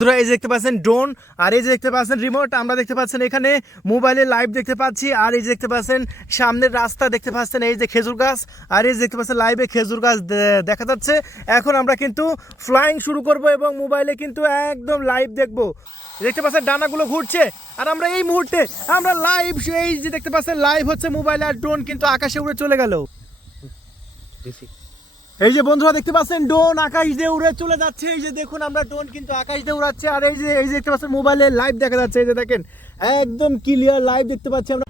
বন্ধুরা, এই যে দেখতে পাচ্ছেন ড্রোন আর এই যে দেখতে পাচ্ছেন রিমোট আমরা দেখতে পাচ্ছেন এখানে মোবাইলে লাইভ দেখতে পাচ্ছি, আর এই যে দেখতে পাচ্ছেন সামনের রাস্তা দেখতে পাচ্ছেন, এই যে খেজুর গাছ, আর এই যে দেখতে পাচ্ছেন লাইভে খেজুর গাছ দেখা যাচ্ছে। এখন আমরা কিন্তু ফ্লাইং শুরু করব এবং মোবাইলে কিন্তু একদম লাইভ দেখব। দেখতে পাচ্ছেন ডানাগুলো ঘুরছে, আর আমরা এই মুহূর্তে, আমরা লাইভ এই যে দেখতে পাচ্ছেন লাইভ হচ্ছে মোবাইল আর ড্রোন কিন্তু আকাশে উড়ে চলে গেল। এই যে বন্ধুরা দেখতে পাচ্ছেন, ড্রোন আকাশ দিয়ে উড়ে চলে যাচ্ছে। এই যে দেখুন আমরা ড্রোন কিন্তু আকাশ দিয়ে উড়াচ্ছে, আর এই যে এই যে দেখতে পাচ্ছেন মোবাইলে লাইভ দেখা যাচ্ছে, এই যে দেখেন, একদম ক্লিয়ার লাইভ দেখতে পাচ্ছি আমরা।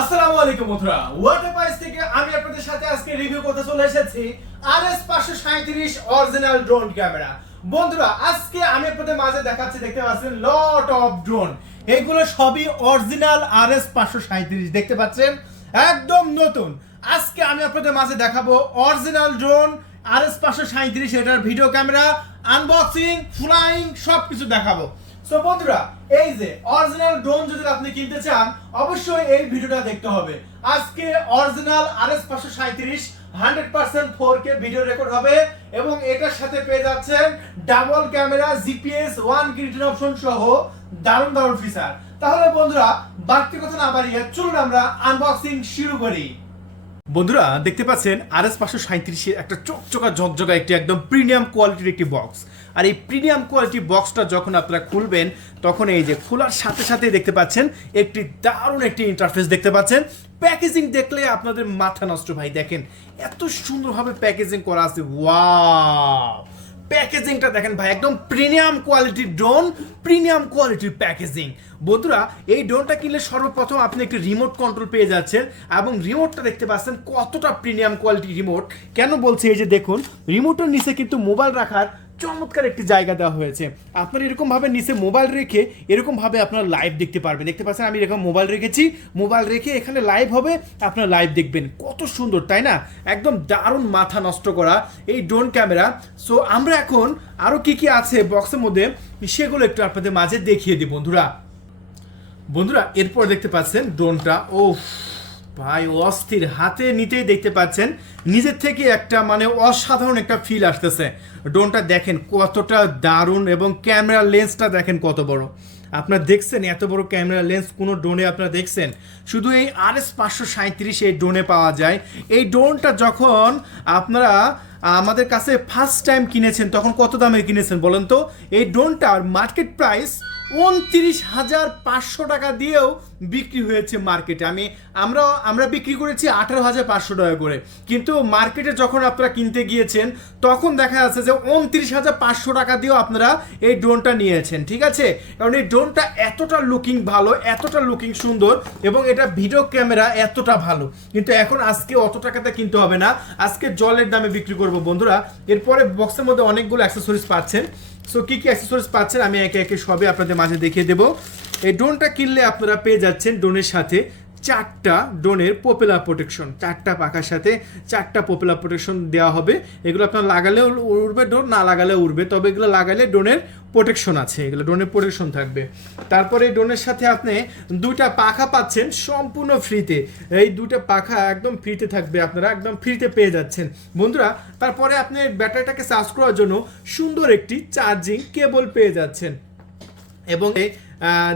আসসালামু আলাইকুম বন্ধুরা। ওয়াটার পাইস থেকে আমি আপনাদের সাথে আজকে রিভিউ করতে চলে এসেছি আরএস 537 অরিজিনাল ড্রোন ক্যামেরা বন্ধুরা, আজকে আমি আপনাদের মাঝে দেখাচ্ছি, দেখতে পাচ্ছেন লট অফ ড্রোন এইগুলো সবই অরিজিনাল আরএস 537 দেখতে পাচ্ছেন? একদম নতুন। আজকে আমি আপনাদের মাঝে দেখাবো অরিজিনাল ড্রোন আরএস 537 এটার ভিডিও ক্যামেরা আনবক্সিং ফ্লাইং সবকিছু দেখাবো। সো বন্ধুরা, এই যে অরিজিনাল ড্রোন যদি আপনি কিনতে চান, অবশ্যই এই ভিডিওটা দেখতে হবে। আজকে অরিজিনাল আরএস পাঁচশো সাঁত্রিশ hundred percent four K video record হবে এবং এটার সাথে পেয়ে যাচ্ছেন ডাবল ক্যামেরা জিপিএস ওয়ান গ্রিটিন অপশন সহ দারুণ দারুণ ফিচার তাহলে বন্ধুরা, বাড়তি কথা না বাড়িয়ে চলুন আমরা আনবক্সিং শুরু করি। বন্ধুরা, দেখতে পাচ্ছেন আর এস পাঁচশো সাঁত্রিশের একটা চকচকা, ঝকঝকা একটি একদম প্রিমিয়াম কোয়ালিটির একটি বক্স আর এই প্রিমিয়াম কোয়ালিটি বক্সটা যখন আপনারা খুলবেন, তখন এই যে খোলার সাথে সাথে দেখতে পাচ্ছেন একটি দারুণ একটি ইন্টারফেস দেখতে পাচ্ছেন। প্যাকেজিং দেখলে আপনাদের মাথা নষ্ট, ভাই, দেখেন। এত সুন্দরভাবে প্যাকেজিং করা আছে ওয়াও প্যাকেজিংটা দেখেন ভাই, একদম প্রিমিয়াম কোয়ালিটির ড্রোন, প্রিমিয়াম কোয়ালিটির প্যাকেজিং। বন্ধুরা, এই ড্রোনটা কিনলে সর্বপ্রথম আপনি একটি রিমোট কন্ট্রোল পেয়ে যাচ্ছেন এবং রিমোটটা দেখতে পাচ্ছেন কতটা প্রিমিয়াম কোয়ালিটি রিমোট। কেন বলছি এই যে দেখুন, রিমোটের নিচে কিন্তু মোবাইল রাখার চমৎকার একটি জায়গা দেওয়া হয়েছে। আপনার এরকমভাবে নিচে মোবাইল রেখে এরকমভাবে আপনার লাইভ দেখতে পারবেন। দেখতে পাচ্ছেন, আমি এরকম মোবাইল রেখেছি। মোবাইল রেখে এখানে লাইভ হবে, আপনার লাইভ দেখবেন। কত সুন্দর, তাই না? একদম দারুণ মাথা নষ্ট করা এই ড্রোন ক্যামেরা সো আমরা এখন আরও কি কি আছে বক্সের মধ্যে, সেগুলো একটু আপনাদের মাঝে দেখিয়ে দিই, বন্ধুরা। বন্ধুরা, এরপর দেখতে পাচ্ছেন ড্রোনটা ও ভাই, অস্থির হাতে নিতেই দেখতে পাচ্ছেন, নিজের থেকে একটা মানে অসাধারণ একটা ফিল আসতেছে। ড্রোনটা দেখেন কতটা দারুণ এবং ক্যামেরা লেন্সটা দেখেন কত বড়। আপনারা দেখছেন এত বড় ক্যামেরা লেন্স কোনো ড্রোনে আপনারা দেখছেন? শুধু এই আর এস পাঁচশো সাঁত্রিশ এই ড্রোনে পাওয়া যায়। এই ড্রোনটা যখন আপনারা আমাদের কাছে ফার্স্ট টাইম কিনেছেন, তখন কত দামে কিনেছেন বলেন তো? এই ড্রোনটার মার্কেট প্রাইস উনত্রিশ হাজার পাঁচশো টাকা দিয়েও বিক্রি হয়েছে মার্কেটে আমি আমরা আমরা বিক্রি করেছি আঠারো হাজার পাঁচশো টাকা করে। কিন্তু মার্কেটে যখন আপনারা কিনতে গিয়েছেন, তখন দেখা যাচ্ছে যে উনত্রিশ হাজার পাঁচশো টাকা দিয়েও আপনারা এই ড্রোনটা নিয়েছেন, ঠিক আছে? কারণ এই ড্রোনটা এতটা লুকিং ভালো, এতটা লুকিং সুন্দর এবং এটা ভিডিও ক্যামেরা এতটা ভালো। কিন্তু এখন আজকে অত টাকাতে কিনতে হবে না। আজকে জলের দামে বিক্রি করব বন্ধুরা। এরপরে বক্সের মধ্যে অনেকগুলো অ্যাক্সেসরিজ পাচ্ছেন। সো কি কি অ্যাক্সেসরিজ পাচ্ছেন আমি একে একে সবে আপনাদের মাঝে দেখিয়ে দেবো। এই ড্রোনটা কিনলে আপনারা পেয়ে যাচ্ছেন ড্রোনের সাথে চারটা ড্রোনের পপুলার প্রোটেকশন চারটা পাখার সাথে চারটা পপুলার প্রোটেকশন দেওয়া হবে। এগুলো আপনার লাগালেও উড়বে ড্রোন, না লাগালেও উড়বে। তবে এগুলো লাগালে ড্রোনের প্রোটেকশন আছে। এগুলো ড্রোনের প্রোটেকশন থাকবে। তারপরে এই ড্রোনের সাথে আপনি দুইটা পাখা পাচ্ছেন সম্পূর্ণ ফ্রিতে এই দুটো পাখা একদম ফ্রিতে থাকবে আপনারা, একদম ফ্রিতে পেয়ে যাচ্ছেন। বন্ধুরা, তারপরে আপনি ব্যাটারিটাকে চার্জ করার জন্য সুন্দর একটি চার্জিং কেবল পেয়ে যাচ্ছেন। এবং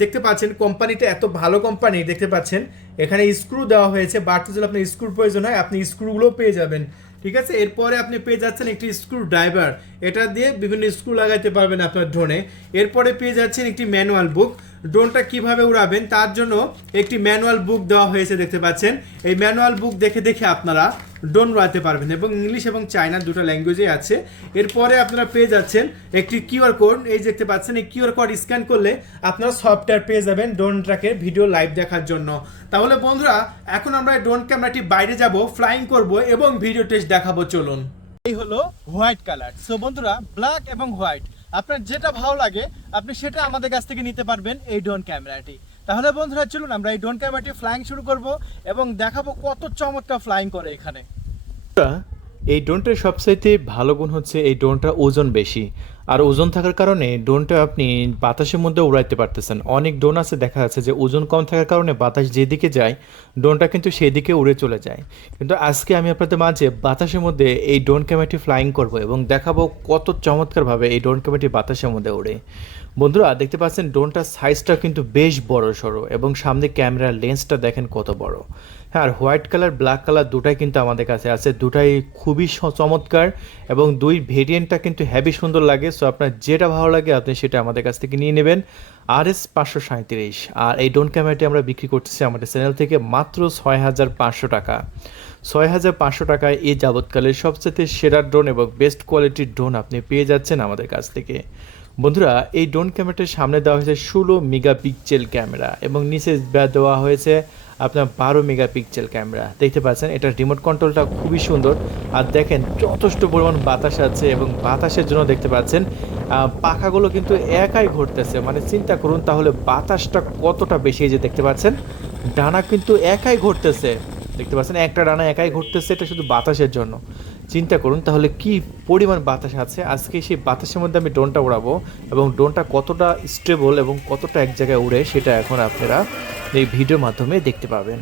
দেখতে পাচ্ছেন কোম্পানিটা এত ভালো কোম্পানি, দেখতে পাচ্ছেন। এখানে স্ক্রু দেওয়া হয়েছে, বাড়তে যদি আপনার স্ক্রুর প্রয়োজন হয়, আপনি স্ক্রুগুলো পেয়ে যাবেন। ঠিক আছে? এরপরে আপনি পেয়ে যাচ্ছেন একটি স্ক্রু ড্রাইভার এটা দিয়ে বিভিন্ন স্ক্রু লাগাইতে পারবেন আপনার ড্রোনে এরপরে পেয়ে যাচ্ছেন একটি ম্যানুয়াল বুক ড্রোনটা কীভাবে উড়াবেন তার জন্য একটি ম্যানুয়াল বুক দেওয়া হয়েছে দেখতে পাচ্ছেন। এই ম্যানুয়াল বুক দেখে দেখে আপনারা ড্রোন উড়াতে পারবেন এবং ইংলিশ এবং চায়না দুটো ল্যাঙ্গুয়েজে আছে। এরপরে আপনারা পেয়ে যাচ্ছেন একটি কিউআর কোড। এই দেখতে পাচ্ছেন, এই কিউআর কোড স্ক্যান করলে আপনারা সফটওয়্যার পেয়ে যাবেন ড্রোন ট্র্যাকের ভিডিও লাইভ দেখার জন্য। তাহলে বন্ধুরা, এখন আমরা ড্রোন ক্যামেরাটি বাইরে যাব, ফ্লাইং করব এবং ভিডিও টেস্ট দেখাবো। চলুন। এই হলো হোয়াইট কালার। সো বন্ধুরা, ব্ল্যাক এবং হোয়াইট। আপনার যেটা ভালো লাগে, আপনি সেটা আমাদের কাছ থেকে নিতে পারবেন এই ড্রোন ক্যামেরাটি। তাহলে বন্ধুরা, চলুন আমরা এই ড্রোন ক্যামেরাটি ফ্লাইং শুরু করব এবং দেখাবো কত চমৎকার ফ্লাইং করে এখানে। এই ড্রোনটার সবচাইতে ভালো গুণ হচ্ছে এই ড্রোনটা ওজন বেশি। আর ওজন থাকার কারণে ড্রোনটা আপনি বাতাসের মধ্যে উড়াইতে পারতেছেন। অনেক ড্রোন আছে, দেখা যাচ্ছে যে ওজন কম থাকার কারণে বাতাস যেদিকে যায়, ড্রোনটা কিন্তু সেদিকে উড়ে চলে যায়। কিন্তু আজকে আমি আপনাদের মাঝে বাতাসের মধ্যে এই ড্রোন ক্যামেরাটি ফ্লাইং করব এবং দেখাবো কত চমৎকারভাবে এই ড্রোন ক্যামেরাটি বাতাসের মধ্যে উড়ে বন্ধুরা, দেখতে পাচ্ছেন ড্রোনটার সাইজটা কিন্তু বেশ বড় সড়ো এবং সামনে ক্যামেরার লেন্সটা দেখেন কত বড়। হ্যাঁ আর হোয়াইট কালার ব্ল্যাক কালার দুটাই কিন্তু আমাদের কাছে আছে। দুটাই খুবই চমৎকার এবং দুই ভেরিয়েন্টটা কিন্তু হেভি সুন্দর লাগে। সো আপনার যেটা ভালো লাগে, আপনি সেটা আমাদের কাছ থেকে নিয়ে নেবেন। আর এস পাঁচশো সাঁত্রিশ আর এই ড্রোন ক্যামেরাটি আমরা বিক্রি করতেছি আমাদের চ্যানেল থেকে মাত্র ছয় হাজার পাঁচশো টাকা। ছয় হাজার পাঁচশো টাকায় এই যাবৎকালের সবচেয়ে সেরা ড্রোন এবং বেস্ট কোয়ালিটির ড্রোন আপনি পেয়ে যাচ্ছেন আমাদের কাছ থেকে। বন্ধুরা, এই ড্রোন ক্যামেরাটির সামনে দেওয়া হয়েছে ষোলো মেগাপিক্সেল ক্যামেরা এবং নিচে দেওয়া- হয়েছে আপনার বারো মেগাপিক্সেল ক্যামেরা। দেখতে পাচ্ছেন এটার রিমোট কন্ট্রোলটা খুবই সুন্দর। আর দেখেন, যথেষ্ট পরিমাণ বাতাস আছে এবং বাতাসের জন্য দেখতে পাচ্ছেন পাখাগুলো কিন্তু একাই ঘুরতেছে। মানে চিন্তা করুন, তাহলে বাতাসটা কতটা বেশি যে দেখতে পাচ্ছেন, ডানা কিন্তু একাই ঘুরতেছে। দেখতে পাচ্ছেন, একটা ডানা একাই ঘুরতেছে, এটা শুধু বাতাসের জন্য। চিন্তা করুন, তাহলে কি পরিমাণ বাতাস আছে? আজকে সেই বাতাসের মধ্যে আমি ড্রোনটা উড়াবো এবং ড্রোনটা কতটা স্টেবল এবং কতটা এক জায়গায় উড়ে সেটা এখন আপনারা এই ভিডিওর মাধ্যমে দেখতে পাবেন।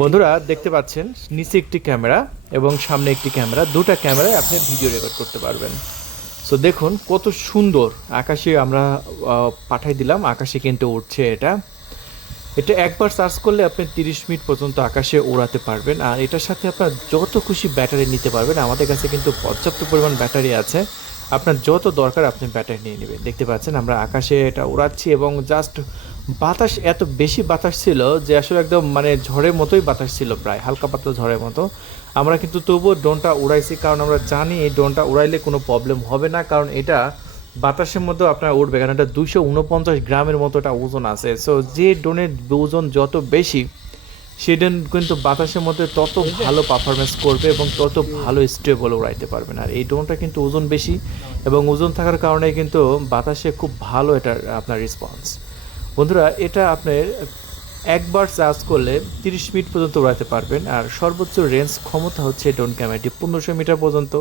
বন্ধুরা, দেখতে পাচ্ছেন, নিচে একটি ক্যামেরা এবং সামনে একটি ক্যামেরা। দুটা ক্যামেরায় আপনি ভিডিও রেকর্ড করতে পারবেন। সো দেখুন কত সুন্দর আকাশে আমরা পাঠাই দিলাম। আকাশে কিন্তু উঠছে এটা। এটা একবার চার্জ করলে আপনি তিরিশ মিনিট পর্যন্ত আকাশে ওড়াতে পারবেন। আর এটার সাথে আপনার যত খুশি ব্যাটারি নিতে পারবেন। আমাদের কাছে কিন্তু পর্যাপ্ত পরিমাণ ব্যাটারি আছে। আপনার যত দরকার আপনি ব্যাটারি নিয়ে নেবেন। দেখতে পাচ্ছেন আমরা আকাশে এটা উড়াচ্ছি এবং জাস্ট বাতাস এত বেশি বাতাস ছিল যে আসলে একদম মানে ঝড়ের মতোই বাতাস ছিল প্রায়, হালকা পাতলা ঝড়ের মতো। আমরা কিন্তু তবুও ড্রোনটা উড়াইছি কারণ আমরা জানি এই ড্রোনটা উড়াইলে কোনো প্রবলেম হবে না। কারণ এটা বাতাসের মধ্যে আপনার উঠবে কারণ এটা দুইশো উনপঞ্চাশ গ্রামের মতো একটা ওজন আছে। সো যে ড্রোনের ওজন যত বেশি, সে ড্রোন কিন্তু বাতাসের মধ্যে তত ভালো পারফরমেন্স করবে এবং তত ভালো স্টেবল উড়াইতে পারবেন। আর এই ড্রোনটা কিন্তু ওজন বেশি এবং ওজন থাকার কারণে কিন্তু বাতাসে খুব ভালো এটার আপনার রেসপন্স বন্ধুরা, এটা আপনার একবার চার্জ করলে তিরিশ মিনিট পর্যন্ত উড়াতে পারবেন। আর সর্বোচ্চ রেঞ্জ ক্ষমতা হচ্ছে ড্রোন ক্যামেরাটি পনেরোশো মিটার পর্যন্ত।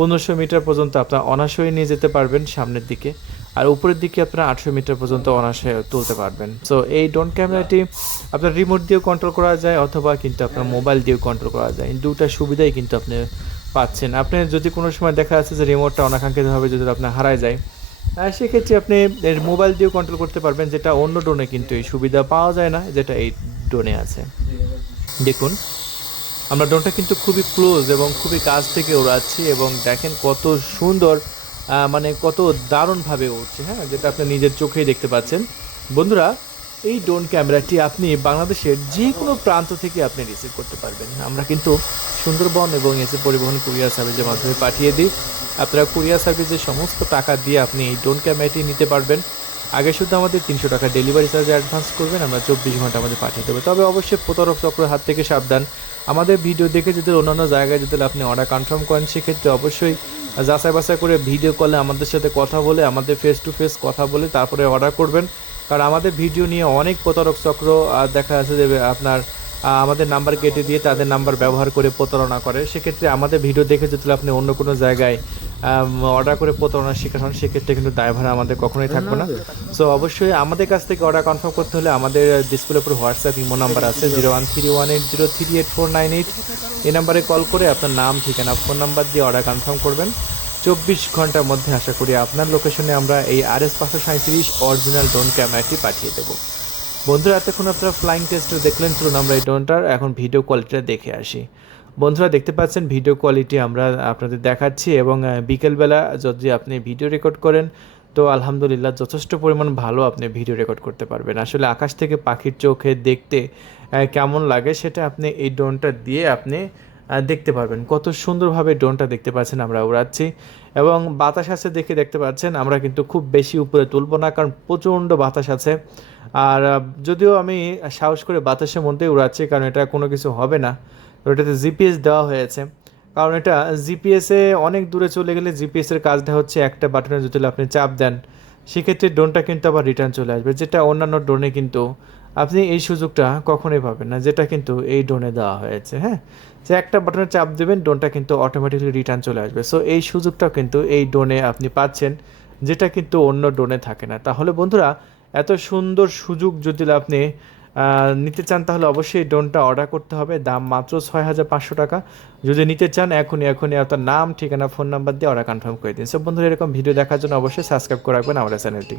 পনেরোশো মিটার পর্যন্ত আপনার অনাশয়ে নিয়ে যেতে পারবেন সামনের দিকে। আর উপরের দিকে আপনার আটশো মিটার পর্যন্ত অনাশয়ে তুলতে পারবেন। সো এই ড্রোন ক্যামেরাটি আপনার রিমোট দিয়েও কন্ট্রোল করা যায় অথবা কিন্তু আপনার মোবাইল দিয়েও কন্ট্রোল করা যায়। দুটা সুবিধাই কিন্তু আপনি পাচ্ছেন। আপনি যদি কোনো সময় দেখা যাচ্ছে যে রিমোটটা অনাকাঙ্ক্ষিতভাবে যদি আপনার হারায় যায় আর সেক্ষেত্রে আপনি এর মোবাইল দিয়েও কন্ট্রোল করতে পারবেন, যেটা অন্য ড্রোনে কিন্তু এই সুবিধা পাওয়া যায় না, যেটা এই ড্রোনে আছে। দেখুন আমরা ড্রোনটা কিন্তু খুবই ক্লোজ এবং খুবই কাছ থেকে উড়াচ্ছি এবং দেখেন কত সুন্দর মানে কত দারুণভাবে উঠছে হ্যাঁ? যেটা আপনি নিজের চোখেই দেখতে পাচ্ছেন। বন্ধুরা, এই ড্রোন ক্যামেরাটি আপনি বাংলাদেশের যে কোনো প্রান্ত থেকে আপনি রিসিভ করতে পারবেন। আমরা কিন্তু সুন্দরবন এবং এসে পরিবহন কুরিয়ার সার্ভিসের মাধ্যমে পাঠিয়ে দিই। আপনারা কুরিয়ার সার্ভিসের সমস্ত টাকা দিয়ে আপনি এই ড্রোন ক্যামেরাটি নিতে পারবেন। আগে শুধু আমাদের তিনশো টাকা ডেলিভারি চার্জ অ্যাডভান্স করবেন, আমরা চব্বিশ ঘণ্টা আমাদের পাঠিয়ে দেবো। তবে অবশ্যই প্রতারক চক্রের হাত থেকে সাবধান। আমাদের ভিডিও দেখে যদি অন্যান্য জায়গায় যদি আপনি অর্ডার কনফার্ম করেন, সেক্ষেত্রে অবশ্যই যাচাই বাছাই করে ভিডিও কলে আমাদের সাথে কথা বলে, আমাদের ফেস টু ফেস কথা বলে তারপরে অর্ডার করবেন। কারণ আমাদের ভিডিও নিয়ে অনেক প্রতারক চক্র দেখা যাচ্ছে যে, আপনার আমাদের নাম্বার কেটে দিয়ে তাদের নাম্বার ব্যবহার করে প্রতারণা করে। সেক্ষেত্রে আমাদের ভিডিও দেখে যদি আপনি অন্য কোনো জায়গায় অর্ডার করে প্রতারণার শিকার হন, সেক্ষেত্রে কিন্তু ড্রাইভার আমাদের কখনোই থাকবে না। সো অবশ্যই আমাদের কাছ থেকে অর্ডার কনফার্ম করতে হলে আমাদের ডিসপ্লের উপর হোয়াটসঅ্যাপ ইমো নাম্বার আছে zero one three one eight zero three eight four nine eight এই নাম্বারে কল করে আপনার নাম, ঠিকানা ফোন নাম্বার দিয়ে অর্ডার কনফার্ম করবেন। চব্বিশ ঘণ্টার মধ্যে আশা করি আপনার লোকেশনে আমরা এই আর এস পাঁচশো সাঁত্রিশ অরিজিনাল ড্রোন ক্যামেরাটি পাঠিয়ে দেবো। বন্ধুরা, এতক্ষণ আপনারা ফ্লাইং টেস্ট দেখলেন। চলুন আমরা এই ড্রোনটার এখন ভিডিও কোয়ালিটিটা দেখে আসি। বন্ধুরা দেখতে পাচ্ছেন ভিডিও কোয়ালিটি আমরা আপনাদের দেখাচ্ছি এবং বিকেলবেলা যদি আপনি ভিডিও রেকর্ড করেন, তো আলহামদুলিল্লাহ যথেষ্ট পরিমাণ ভালো আপনি ভিডিও রেকর্ড করতে পারবেন। আসলে আকাশ থেকে পাখির চোখে দেখতে কেমন লাগে সেটা আপনি এই ড্রোনটা দিয়ে আপনি দেখতে পারবেন। কত সুন্দরভাবে ড্রোনটা দেখতে পাচ্ছেন আমরা উড়াচ্ছি এবং বাতাস আছে দেখে দেখতে পাচ্ছেন, আমরা কিন্তু খুব বেশি উপরে তুলব না কারণ প্রচণ্ড বাতাস আছে। আর যদিও আমি সাহস করে বাতাসের মধ্যে উড়াচ্ছি কারণ এটা কোনো কিছু হবে না। তো এটাতে জিপিএস দেওয়া হয়েছে কারণ এটা জিপিএসে অনেক দূরে চলে গেলে জিপিএসের কাজটা হচ্ছে একটা বাটনে যদি আপনি চাপ দেন, সেক্ষেত্রে ড্রোনটা কিন্তু আবার রিটার্ন চলে আসবে, যেটা অন্যান্য ড্রোনে কিন্তু আপনি এই সুযোগটা কখনোই পাবেন না, যেটা কিন্তু এই ড্রোনে দেওয়া হয়েছে হ্যাঁ? যে একটা বাটনে চাপ দেবেন ড্রোনটা কিন্তু অটোমেটিকলি রিটার্ন চলে আসবে। সো এই সুযোগটা কিন্তু এই ড্রোনে আপনি পাচ্ছেন, যেটা কিন্তু অন্য ড্রোনে থাকে না। তাহলে বন্ধুরা, এত সুন্দর সুযোগ যদি আপনি নিতে চান তাহলে অবশ্যই ড্রোনটা অর্ডার করতে হবে। দাম মাত্র ছয় হাজার পাঁচশো টাকা। যদি নিতে চান, এখনই এখনই আপনার নাম, ঠিকানা ফোন নাম্বার দিয়ে অর্ডার কনফার্ম করে দিন। সব বন্ধুরা, এরকম ভিডিও দেখার জন্য অবশ্যই সাবস্ক্রাইব করে রাখবেন আমাদের চ্যানেলটি